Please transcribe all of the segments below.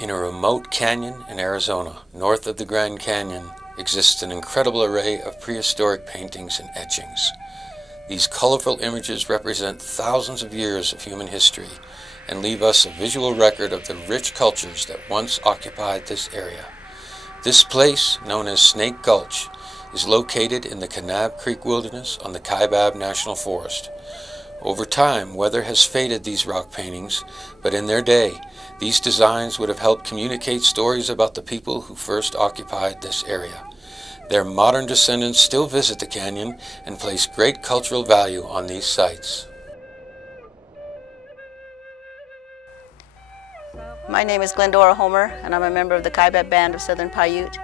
In a remote canyon in Arizona, north of the Grand Canyon, exists an incredible array of prehistoric paintings and etchings. These colorful images represent thousands of years of human history and leave us a visual record of the rich cultures that once occupied this area. This place, known as Snake Gulch, is located in the Kanab Creek Wilderness on the Kaibab National Forest. Over time, weather has faded these rock paintings, but in their day, these designs would have helped communicate stories about the people who first occupied this area. Their modern descendants still visit the canyon and place great cultural value on these sites. My name is Glendora Homer, and I'm a member of the Kaibab Band of Southern Paiute.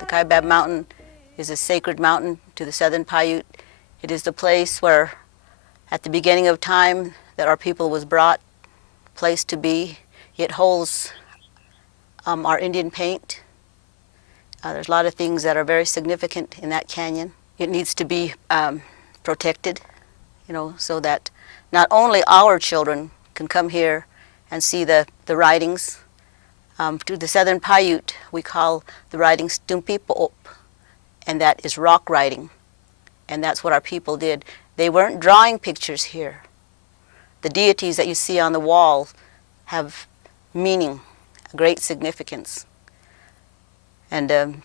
The Kaibab Mountain is a sacred mountain to the Southern Paiute. It is the place where, at the beginning of time, that our people was brought, placed to be. It holds our Indian paint. There's a lot of things that are very significant in that canyon. It needs to be protected, so that not only our children can come here and see the writings. To the Southern Paiute, we call the writings Tumpi Po'op, and that is rock writing. And that's what our people did. They weren't drawing pictures here. The deities that you see on the wall have meaning, a great significance. And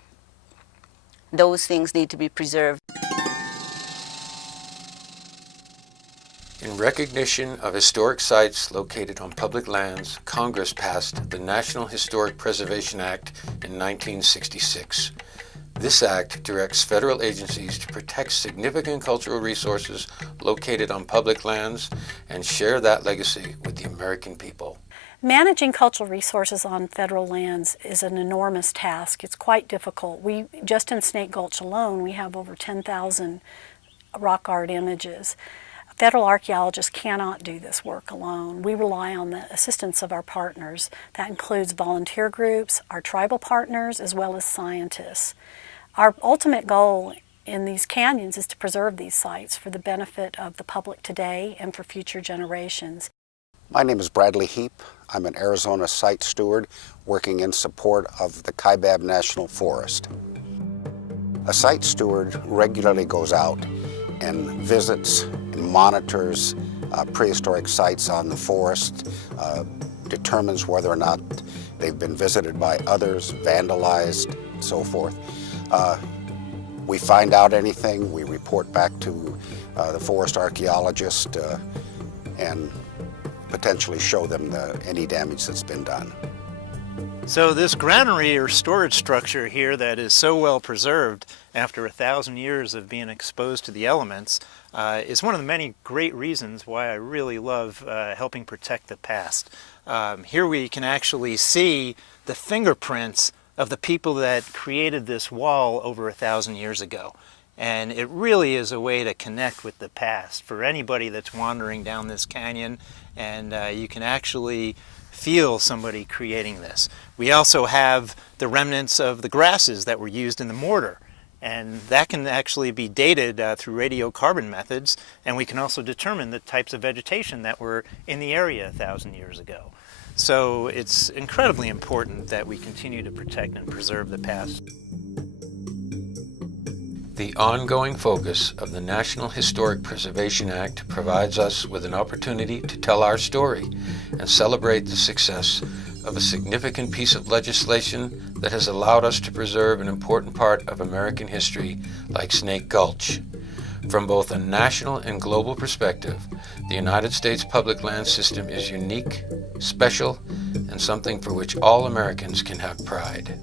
those things need to be preserved. In recognition of historic sites located on public lands, Congress passed the National Historic Preservation Act in 1966. This act directs federal agencies to protect significant cultural resources located on public lands and share that legacy with the American people. Managing cultural resources on federal lands is an enormous task. It's quite difficult. Just in Snake Gulch alone, we have over 10,000 rock art images. Federal archaeologists cannot do this work alone. We rely on the assistance of our partners. That includes volunteer groups, our tribal partners, as well as scientists. Our ultimate goal in these canyons is to preserve these sites for the benefit of the public today and for future generations. My name is Bradley Heap. I'm an Arizona site steward working in support of the Kaibab National Forest. A site steward regularly goes out and visits and monitors prehistoric sites on the forest, determines whether or not they've been visited by others, vandalized, and so forth. We find out anything, we report back to the forest archaeologist and potentially show them any damage that's been done. So this granary or storage structure here that is so well preserved after 1,000 years of being exposed to the elements is one of the many great reasons why I really love helping protect the past. Here we can actually see the fingerprints of the people that created this wall over 1,000 years ago. And it really is a way to connect with the past for anybody that's wandering down this canyon, and you can actually feel somebody creating this. We also have the remnants of the grasses that were used in the mortar, and that can actually be dated through radiocarbon methods, and we can also determine the types of vegetation that were in the area 1,000 years ago. So it's incredibly important that we continue to protect and preserve the past. The ongoing focus of the National Historic Preservation Act provides us with an opportunity to tell our story and celebrate the success of a significant piece of legislation that has allowed us to preserve an important part of American history like Snake Gulch. From both a national and global perspective, the United States public land system is unique, special, and something for which all Americans can have pride.